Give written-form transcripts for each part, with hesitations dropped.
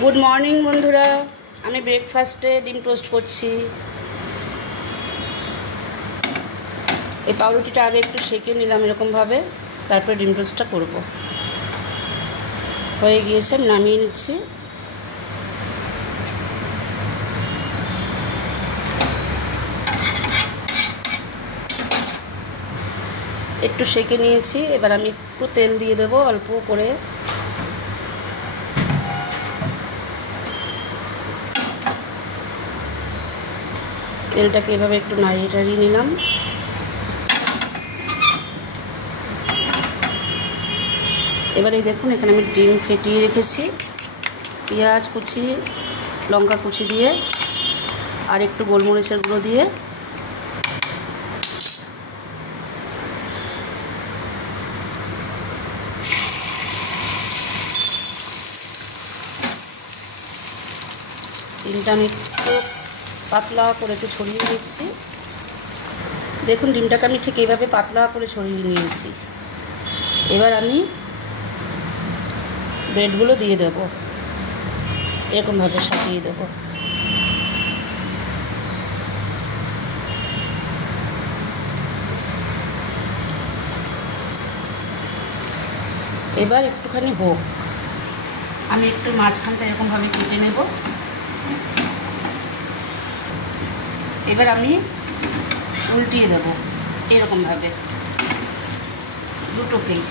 Good morning বন্ধুরা, আমি ব্রেকফাস্টে ডিম টোস্ট করছি। এই পাউরুটিটা আগে একটু সেঁকে নিলাম এরকমভাবে, তারপরে ডিম টোস্টটা করব। হয়ে গিয়েছে, আমি নামিয়ে নিচ্ছি। একটু সেঁকে নিয়েছি, এবার আমি একটু তেল দিয়ে দেবো অল্প করে। তেলটাকে এভাবে একটু নাড়িয়ে টাড়িয়ে নিলাম। এবারে দেখুন, এখানে আমি ডিম ফেটিয়ে রেখেছি, পেঁয়াজ কুচি, লঙ্কা কুচি দিয়ে আর একটু গোলমরিচের গুঁড়ো দিয়ে ডিমটা আমি একটু পাতলা করে একটু ছড়িয়ে দিচ্ছি। দেখুন, ডিমটাকে আমি ঠিক এইভাবে পাতলা করে ছড়িয়ে নিয়েছি। এবার আমি ব্রেডগুলো দিয়ে দেব, এরকমভাবে সাজিয়ে দেব। এবার একটুখানি হোক, আমি একটু মাঝখানটা এরকমভাবে কেটে নেব। এবার আমি উল্টিয়ে দেব এরকমভাবে দুটোকেই।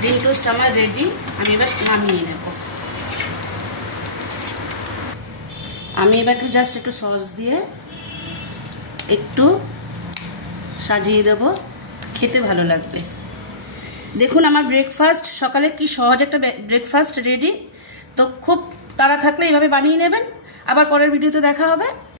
ডিম টোস্ট আমার রেডি, আমি এবার নামিয়ে নেব। আমি এবার জাস্ট একটু সস দিয়ে একটু সাজিয়ে দেব, খেতে ভালো লাগবে। দেখুন, আমার ব্রেকফাস্ট সকালে কি সহজ একটা ব্রেকফাস্ট রেডি। তো খুব তাড়া থাকলে এইভাবে বানিয়ে নেবেন। আবার পরের ভিডিওতে দেখা হবে।